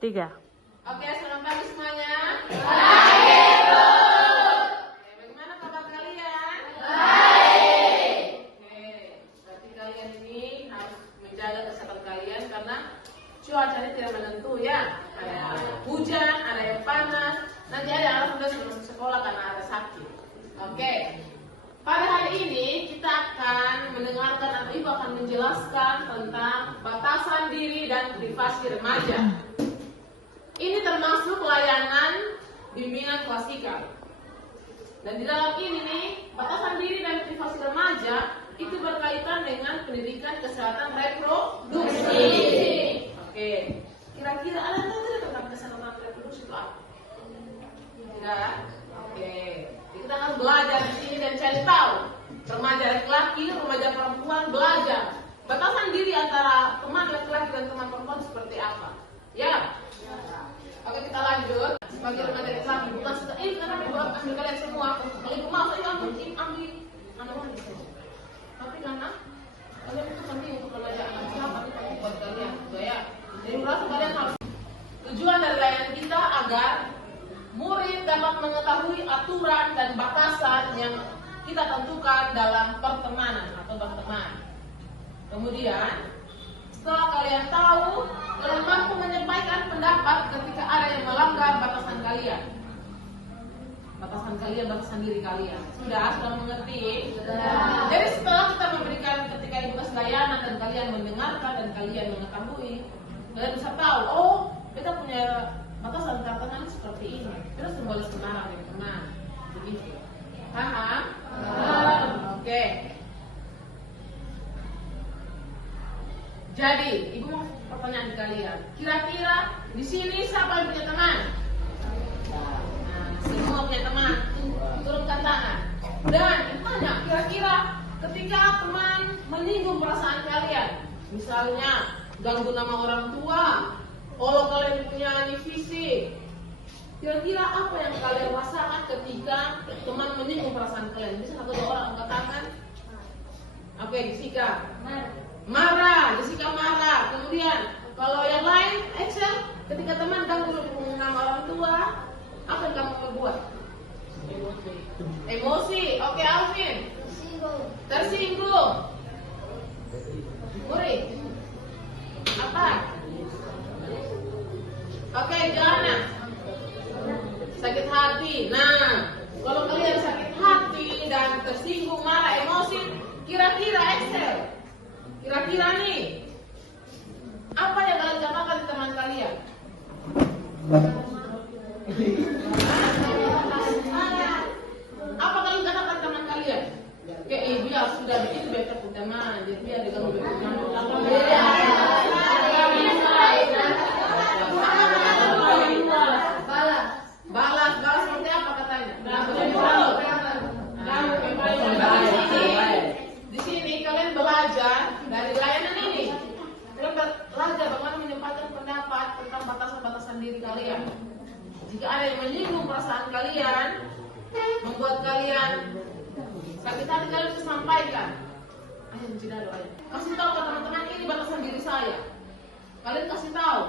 3. Oke, selamat pagi semuanya. Baik. Oke, bagaimana kabar kalian? Baik. Oke, berarti kalian ini harus menjaga kesehatan kalian karena cuacanya tidak menentu ya. Ada hujan, ada yang panas. Nanti ada anak muda sudah masuk sekolah karena ada sakit. Oke. Pada hari ini kita akan mendengarkan atau Ibu akan menjelaskan tentang batasan diri dan privasi remaja. Ini termasuk layanan bimbingan klasikal. Dan di dalam ini nih, batasan diri dan privasi remaja itu berkaitan dengan pendidikan kesehatan reproduksi. Oke, kira-kira ada tahu tidak tentang kesehatan reproduksi itu apa? Tidak? Oke, kita akan belajar di sini dan cari tahu. Remaja laki-laki, remaja perempuan belajar batasan diri antara teman laki-laki dan teman perempuan seperti apa. Ya? Oke, kita lanjut. Sebagai remaja laki-laki, bukan sudah karena ambil kalian semua. Kalau ibu mau, saya ambil anak-anak di sini. Tapi karena kalian itu penting untuk belajar anak siapa itu buat kalian, ya. Jadi merasa kalian harus. Tujuan dari layanan kita agar murid dapat mengetahui aturan dan batasan yang kita tentukan dalam pertemanan atau berteman. Kemudian, setelah kalian tahu, kalian mampu menyampaikan pendapat ketika ada yang melanggar batasan kalian. Batasan diri kalian. Sudah mengerti? Sudah. Jadi setelah kita memberikan ketika ibu kasih layanan dan kalian mendengarkan dan kalian mengetahui, kalian bisa tahu, oh, kita punya batasan pertemanan seperti ini. Terus boleh semarang dengan teman. Begitu. Paham? Oke. Jadi, ibu mau pertanyaan kalian. Kira-kira di sini siapa yang punya teman? Nah, semua punya teman. Turunkan tangan. Dan tanya, kira-kira ketika teman menyinggung perasaan kalian, misalnya ganggu nama orang tua, kalau kalian punya fisik, kira-kira apa yang kalian rasakan ketika teman menyinggung perasaan kalian? Bisa satu dua orang angkat tangan. Oke, Jessica. Marah, Jessica marah. Kemudian, kalau yang lain, Excel, ketika teman ganggu nama orang tua, apa yang kamu buat? Emosi. Oke, Alvin. Tersinggung. Muri. Apa? Oke, Joanna. Sakit hati. Nah, kalau kalian sakit hati dan tersinggung, marah, emosi, kira-kira Excel. Kira-kira nih, apa yang kalian katakan di teman kalian? Apa kalian katakan teman kalian? Kayak biar sudah begitu better teman, jadi biar dengan lebih balas seperti apa katanya? Di sini kalian belajar dari layanan ini. Kalian belajar bagaimana menyampaikan pendapat tentang batasan-batasan diri kalian. Jika ada yang menyinggung perasaan kalian, membuat kalian sakit hati, kalian bisa sampaikan. Ayo menjadi doa. Kasih tahu ke teman-teman, ini batasan diri saya. Kalian kasih tahu,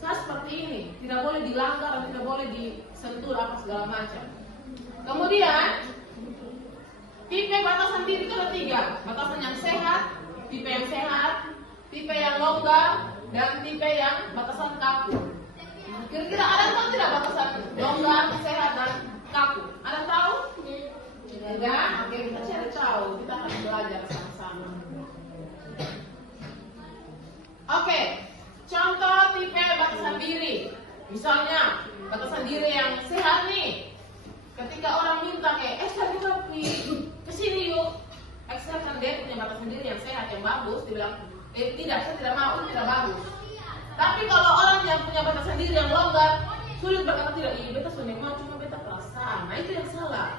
saya seperti ini, tidak boleh dilanggar, tidak boleh disentuh apa segala macam. Kemudian tipe batasan diri itu ada 3. Batasan yang sehat, tipe yang sehat, tipe yang longgar, dan tipe yang batasan kaku. Kira-kira ada tahu tidak batasan longgar, sehat, dan kaku? Ada tahu? Tidak? Oke, kita cari tahu. Kita akan belajar sama-sama. Oke, contoh tipe batasan diri. Misalnya, batasan diri yang sehat nih. Ketika orang minta kayak, Excel kita kesini yuk. Excel kan dia punya batasan diri yang sehat, yang bagus. Dia bilang, tidak, saya tidak mau, itu tidak bagus. Tapi kalau orang yang punya batasan diri yang longgar, sulit berkata tidak, iya beta sudah mau, cuma beta perasaan. Nah itu yang salah.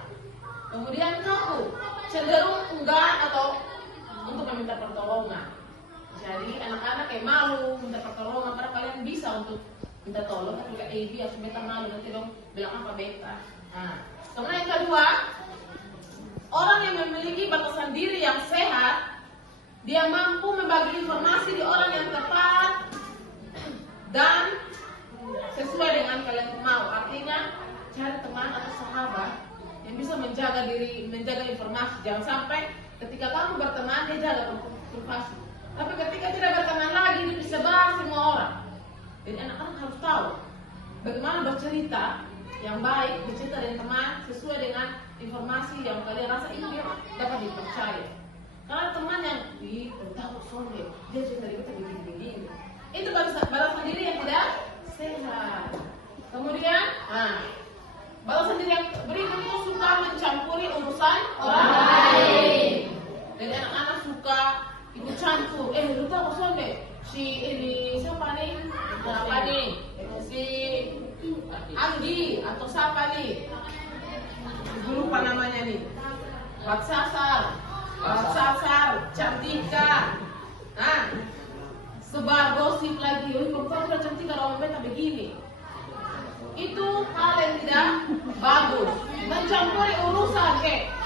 Kemudian kaku, cenderung enggan atau untuk meminta pertolongan. Jadi anak-anak kayak malu minta pertolongan, karena kalian bisa untuk minta tolong. Tapi kayak biar beta malu, nanti dong bilang apa beta. Nah, kemudian yang kedua, orang yang memiliki batasan diri yang sehat, dia mampu membagi informasi di orang yang tepat dan sesuai dengan kalian mau. Artinya cari teman atau sahabat yang bisa menjaga diri, menjaga informasi. Jangan sampai ketika kamu berteman dia jaga privasi. Tapi ketika tidak berteman lagi dia bisa bahas semua orang. Jadi anak-anak harus tahu bagaimana bercerita yang baik, bercerita dengan teman sesuai dengan informasi yang kalian rasa itu dia dapat dipercaya. Karena teman yang takut sombong, dia cerita kita begini-begini, itu balasan diri yang tidak sehat. Kemudian, balasan diri yang berikut itu suka mencampuri urusan orang lain. Jadi anak-anak suka ikut campur. Lu tahu sombong? Si ini siapa nih? Siapa nih? Si Anggi atau siapa nih? Gue lupa namanya nih. Watsasar, Cantika. Nah, sebar gosip lagi. Kamu udah cantik kalau beta begini. Itu hal yang tidak bagus. Mencampuri urusan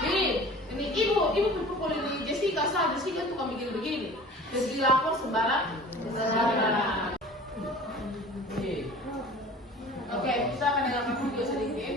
ini ibu pukul ini Jessica tuh kami begini. Terus dilapor sembarang. Oke, kita akan dengarkan video sedikit.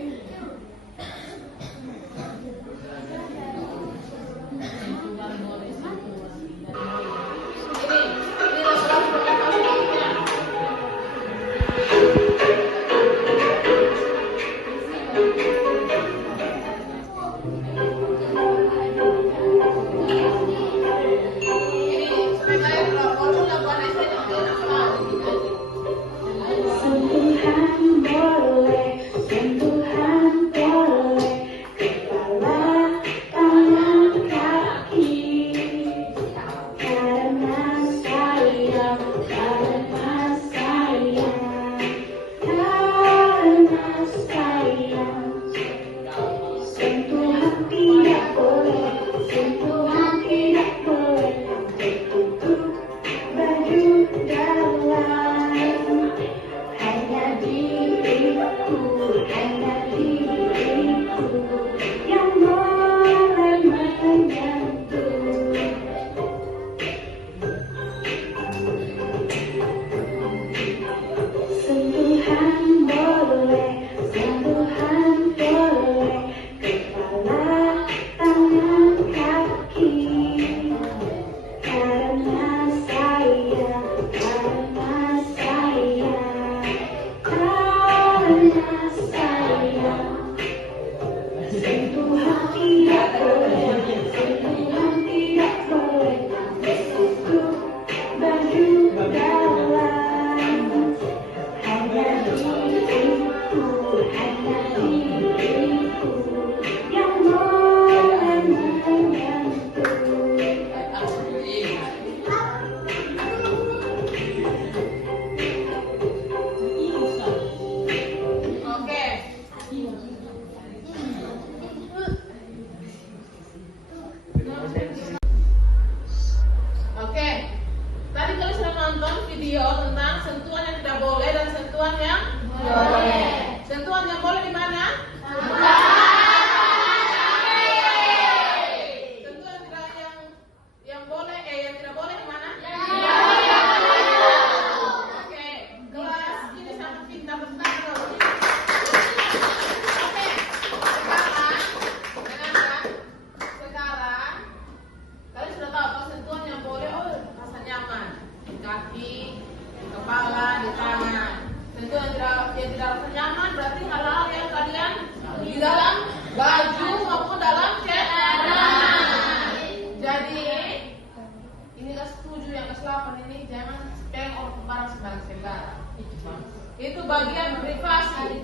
Itu bagian privasi.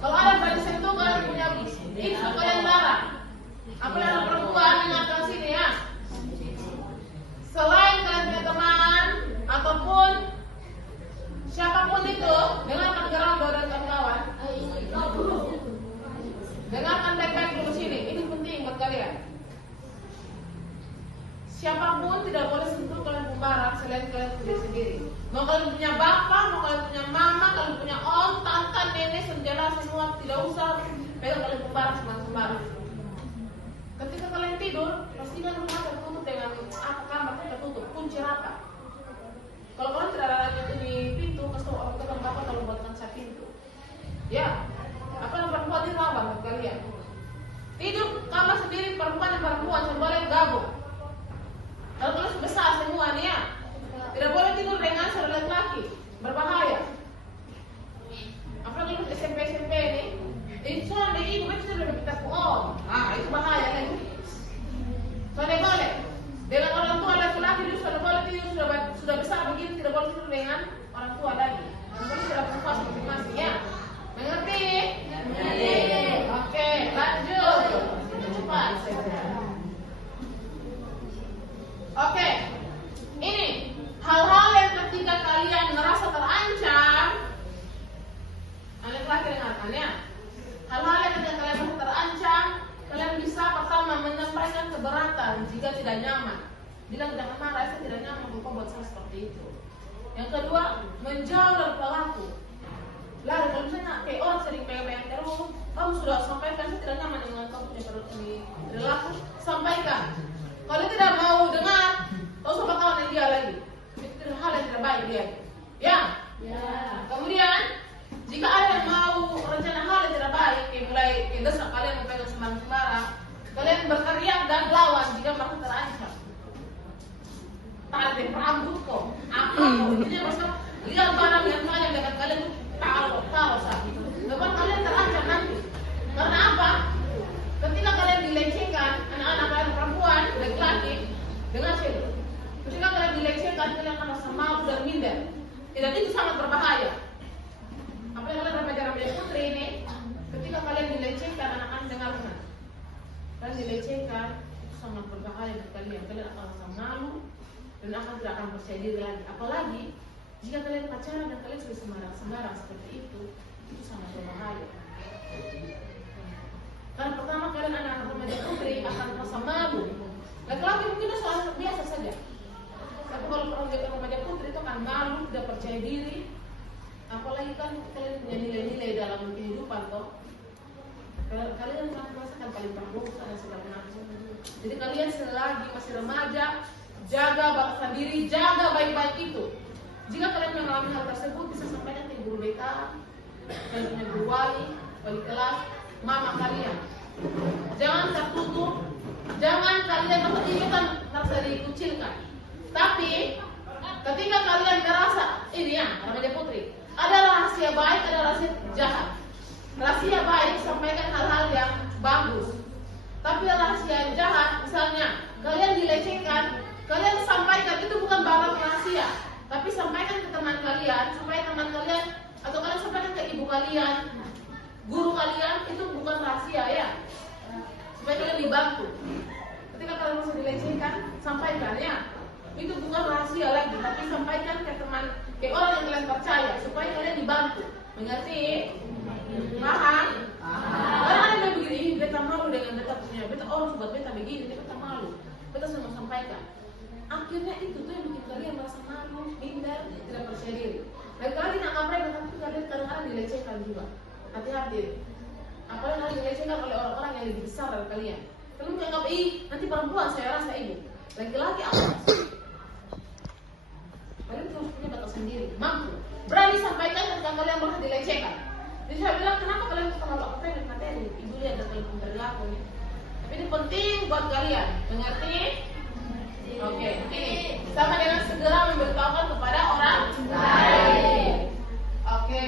Kalau ada yang sentuh kalian punya itu kalian larang. Apalagi anak perempuan ingatkan sini ya. Selain kalian punya teman ataupun siapapun itu, dengarkan gerambo dan kawan-kawan. Dengarkan baik-baik dulu sini. Ini penting buat kalian. Siapapun tidak boleh sentuh kalian pembarang selain kalian punya sendiri. Mau kalian punya bapak, mau kalian punya mama, kalian punya om, tante, nenek, saudara semua tidak usah pegang kalian pembarang sembarang. Ketika kalian tidur, pastikan rumah tertutup dengan kamar tertutup, kunci rapat. Kalau kalian tidak ada di pintu, kasih tahu orang tua bapak kalau buatkan saya pintu. Ya, apa yang perempuan itu apa buat kalian? Tidur kamar sendiri perempuan dan perempuan boleh gabung. Kalau kalian besar semua nih ya, tidak boleh tidur dengan saudara laki-laki, berbahaya. Apalagi kalau SMP nih, itu soalnya ibu kan sudah minta pohon, itu bahaya lagi. Soalnya boleh dengan orang tua laki-laki itu sudah boleh tidur sudah besar begini tidak boleh tidur dengan orang tua lagi. Nanti sudah perempuan masing-masing ya. Mengerti? Mengerti. Oke, lanjut. Cepat. Oke. Ini hal-hal yang ketika kalian merasa terancam, laki-laki dengarkan ya. Hal-hal yang ketika kalian merasa terancam, kalian bisa pertama menyampaikan keberatan jika tidak nyaman. Bilang jangan marah, saya tidak nyaman kok buat saya seperti itu. Yang kedua, menjauh dari pelaku. Lari, kalau misalnya kayak orang sering pegang-pegang terus, kamu sudah sampaikan saya tidak nyaman dengan kamu punya perilaku, sampaikan. Kalau tidak mau dengar, kau sama kawan dia lagi. Itu hal yang tidak baik dia. Ya. Kemudian, jika ada yang mau rencana hal yang tidak baik, kayak mulai desak kalian mempegang sembarang-sembarang, kalian berteriak dan lawan jika merasa terancam. Tarik rambut kok, apa kok? Intinya masalah lihat barang yang banyak dengan kalian taruh saat itu. Lepas kalian terancam nanti. Karena apa? Ketika kalian dilecehkan, anak-anak kalian perempuan, laki-laki, dengan cewek. Ketika kalian dilecehkan, kalian akan rasa malu dan minder. Dan itu sangat berbahaya. Apa yang kalian remaja-remaja putri ini, ketika kalian dilecehkan, anak-anak dengarkan. Kalian dilecehkan, itu sangat berbahaya bagi kalian. Kalian akan rasa malu dan tidak akan percaya diri lagi. Apalagi jika kalian pacaran dan kalian sudah sembarang seperti itu sangat berbahaya. Karena pertama kalian anak-anak remaja putri akan merasa malu. Laki-laki mungkin soal biasa saja. Tapi kalau remaja putri itu akan malu, tidak percaya diri. Apalagi kan kalian punya nilai-nilai dalam kehidupan toh. Kalian akan merasakan paling berdosa dan segala macam. Jadi kalian selagi masih remaja, jaga bangsa diri, jaga baik-baik itu. Jika kalian mengalami hal tersebut, bisa sampaikan ke guru BK, dan punya guru wali kelas, mama kalian. Jangan tertutup, jangan kalian merasa dikucilkan. Tapi ketika kalian merasa ini ya, remaja putri, ada rahasia baik, ada rahasia jahat. Rahasia baik sampaikan hal-hal yang bagus. Tapi rahasia yang jahat, misalnya kalian dilecehkan, kalian sampaikan itu bukan barang rahasia, tapi sampaikan ke teman kalian, supaya teman kalian atau kalian sampaikan ke ibu kalian, guru kalian, itu bukan rahasia ya, supaya kalian dibantu. Ketika kalian merasa dilecehkan, sampaikan ya, itu bukan rahasia lagi, tapi sampaikan ke teman, ke orang yang kalian percaya, supaya kalian dibantu. Mengerti? Paham? Orang ada yang begini, beta malu dengan beta punya, beta orang buat beta begini, beta malu, beta semua sampaikan. Akhirnya itu tuh yang bikin kalian merasa malu, minder, tidak percaya diri. Lagi-lagi nggak mereka, tapi kalian kadang-kadang dilecehkan juga. Hati-hati. Apalagi kalian dilecehkan oleh orang-orang yang lebih besar dari kalian. Kalian menganggap, nanti perempuan saya rasa ibu. Laki-laki apa? Kalian harus punya batas sendiri, mampu. Berani sampaikan ketika kalian merasa dilecehkan. Jadi saya bilang, kenapa kalian terlalu pengen materi? Ibu lihat dan kalian perilaku ya. Tapi ini penting buat kalian, mengerti? Oke, ini sama dengan segera memberitahukan kepada orang lain. Oke.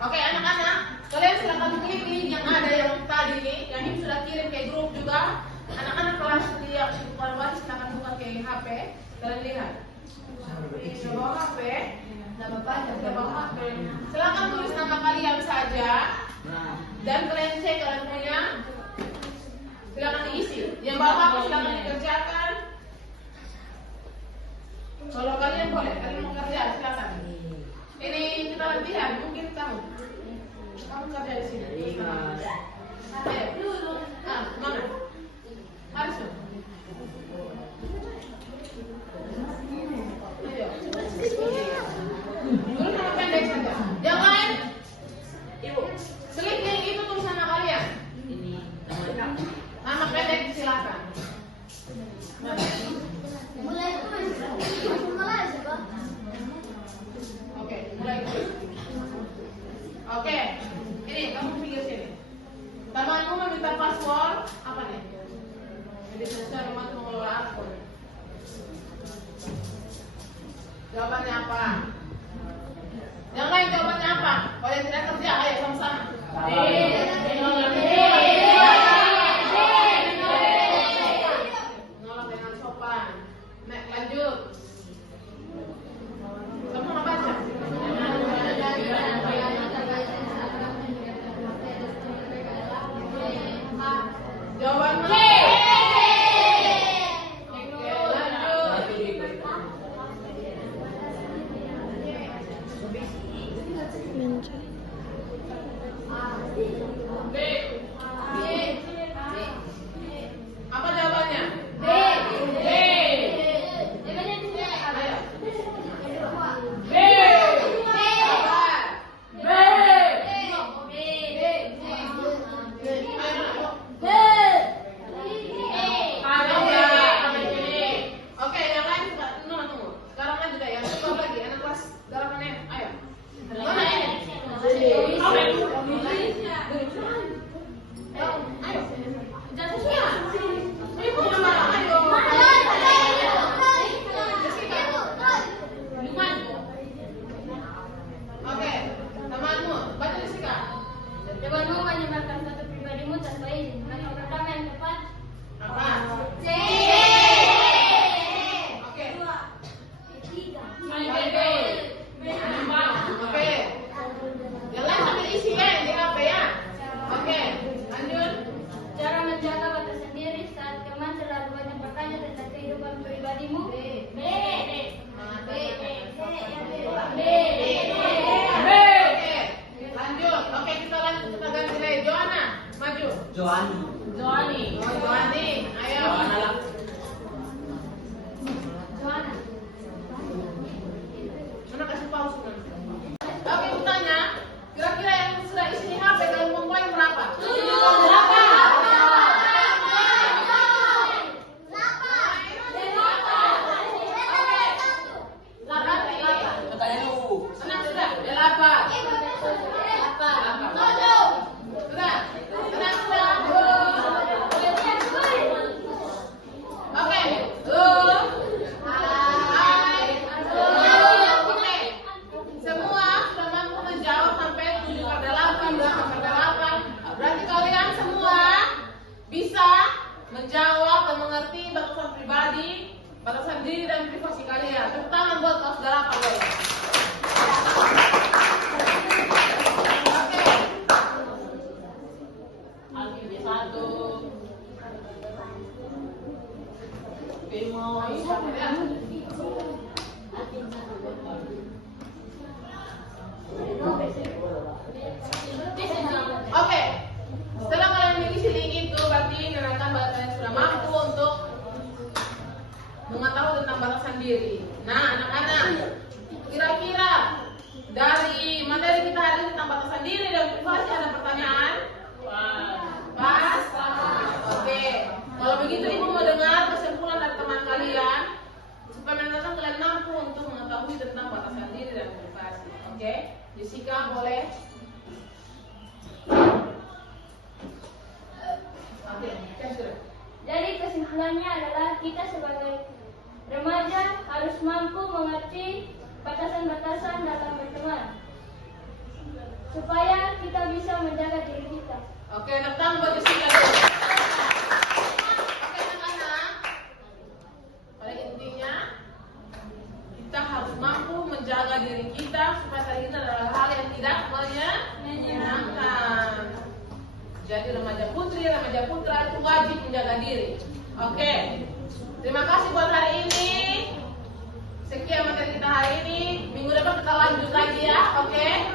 Oke, anak-anak, kalian silakan klik link yang ada yang tadi nih, yang ini sudah kirim ke grup juga. Anak-anak kelas yang baru silakan buka ke HP, kalian lihat. Sudah bawa HP, sudah bawa HP. Silakan tulis nama kalian saja, dan kalian cek kalian punya. Silakan diisi. Yang bawa silakan dikerjakan. Kalau kalian boleh, kalian mau kerja silakan. Ini kita latihan, mungkin kamu kerja di sini. Dulu. Mana? Harus. Ayo. Dulu nama pendek saja. Yang lain, ibu. Selipnya itu tulisan nama kalian. Ini nama pendek silakan. Mulai. Oke. Jawabannya apa? Yang lain jawabannya apa? Kalau yang tidak kerja, ayo sama-sama. Menolak dengan sopan. Lanjut. Semua baca. Jawabannya apa jawabannya? B. Oke, yang lain tunggu. Sekarang lanjut ya. Coba lagi anak kelas gerakannya. Ayo. Oke, temanmu, baca Jessica. Jawabanmu menyebarkan satu pribadimu tanpa izin. Maka pertama yang tepat Apa? C. Oke. Tiga. Oke. Yang lain sambil isi ya, di HP ya. Oke, lanjut. Cara menjaga batasan diri saat teman selalu banyak bertanya tentang kehidupan pribadimu. B. Oke, lanjut. Oke, kita lanjut, kita ganti lagi. Joanna, maju. Joani. Oh, Joani. Ayo. Mana kasih pause nanti. Oke, aku tanya. Kira-kira yang sudah isi di HP kalau mau poin berapa? 8. Senang sudah? 8. Sudah? Senang sudah? Oke. Oke. Semua sudah mampu menjawab sampai 7/8, 8/8. Berarti kalian semua bisa menjawab dan mengerti batasan pribadi, batasan diri dan privasi kalian. Tepuk tangan buat kelas 8 boleh. Oke. Alkibi 1. Oke, setelah kalian mengisi link itu, berarti menandakan bahwa kalian sudah mampu untuk mengetahui tentang batasan diri. Nah, anak-anak, kira-kira dari materi kita hari ini tentang batasan diri dan privasi ada pertanyaan? Pas? Oke. Kalau begitu ibu mau dengar kesimpulan dari teman kalian supaya menandakan kalian mampu untuk mengetahui tentang batasan diri dan privasi. Oke? Jessica boleh? Oke, Jadi kesimpulannya adalah kita sebagai remaja harus mampu mengerti batasan-batasan dalam berteman supaya kita bisa menjaga diri kita. Oke, datang buat Jessica dulu. Oke, anak-anak. Pada intinya kita harus mampu menjaga diri kita supaya diri kita adalah hal yang tidak menyenangkan. Jadi remaja putri, remaja putra itu wajib menjaga diri. Oke. Terima kasih buat hari ini. Sekian materi kita hari ini. Minggu depan kita lanjut lagi ya. Oke.